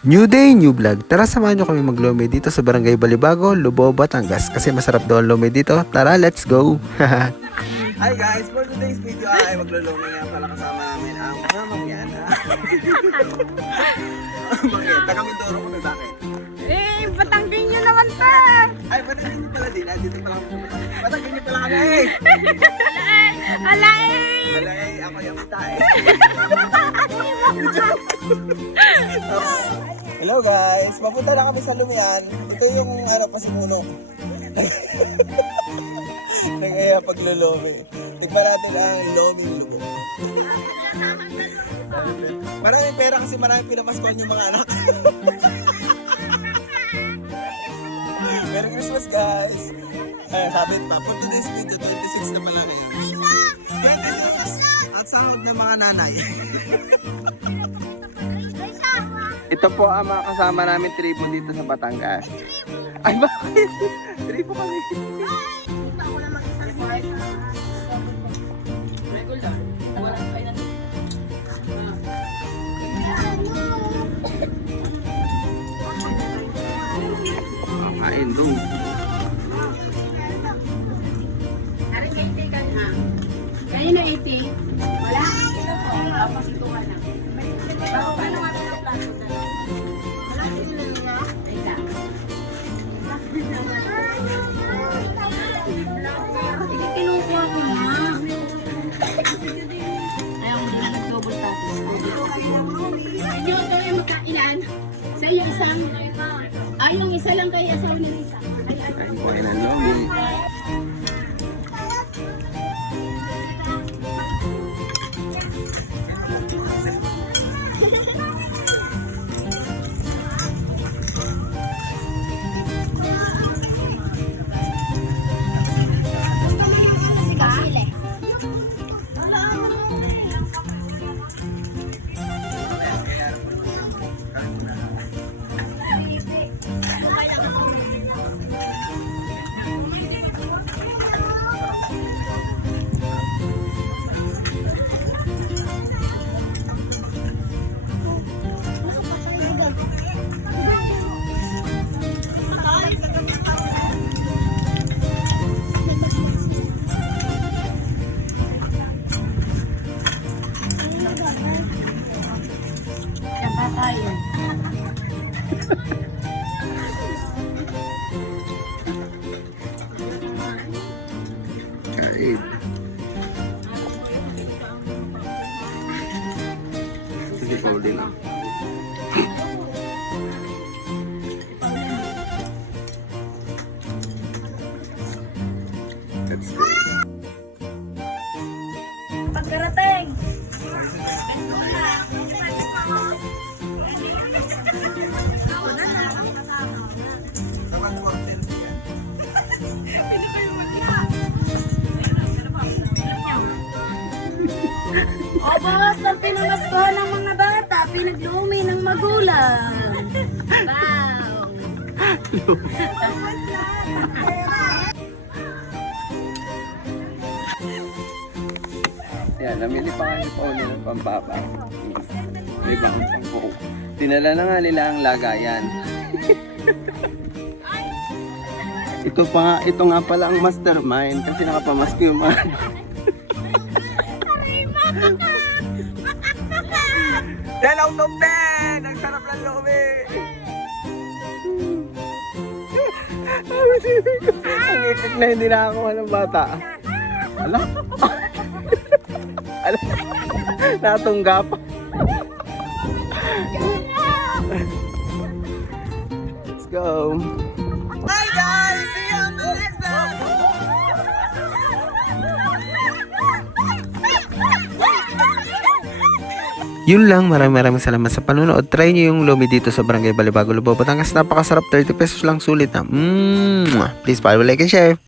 New day, new vlog. Tara samahan nyo kami maglomi dito sa Barangay Balibago, Lubao, Batangas. Kasi masarap daw ang lomi dito. Tara, let's go! Hi guys, for today's video ay maglulungan nga pala kasama namin ang mamangyan. Mamangyan, taga Mindoro ko na bakit? Eh, patangkin nyo naman pa! Ay, patangkin niyo pala din. Dito pala kami. Patangkin niyo pala kami. Alay! Alay, ako yung tae. Hello guys, papunta na kami sa Lumian. Ito yung pasimuno. Nagaya paglulubi. Tignan natin ang loming lubo. Maraming pera kasi maraming pinamaskon yung mga anak. Merry Christmas guys! Sabi pa, for today's video, 26 na pala ngayon. 26! At sahod ng mga nanay. Ito po ang mga kasama namin tribo dito sa Batangas. Ay bakit? Tribo kami. Kain doon. Kaya na 80? Wala? Wala, pasituhan na. Bago pa naman ang plato na lang. Wala sila nga. Ay lang. Hindi kinukuha ko na. Ayaw mo na nag-double tapos. Hindi ko kayo magkailan. Sa iyo isang. Ay, yung isa lang kayo asawa ng isa. Kain po kayo ng lomi. Kain. Sige, Pauli lang. Let's go. Pagkarating! Abas, ang pinamaskohan ng mga bata, pinaglumi ng magulang. Wow! Yan, namili pa nga ni Pauli ng pampapa. May bakit pang buhok. Dinala na nga nila ang lagayan. Ito nga pala ang mastermind kasi nakapamasko yung mga. Yan, out of 10! Ang sarap ng lomi! Ang ipit na hindi nakakuha ng bata. Ala? Ala? Natunggap. Let's go. Hi guys! See you on the next time! Yun lang, maraming salamat sa panonood. Try nyo yung lomi dito sa Barangay Balibago, Lubao, Batangas. Napakasarap, 30 pesos lang, sulit na. Please follow, like, and share.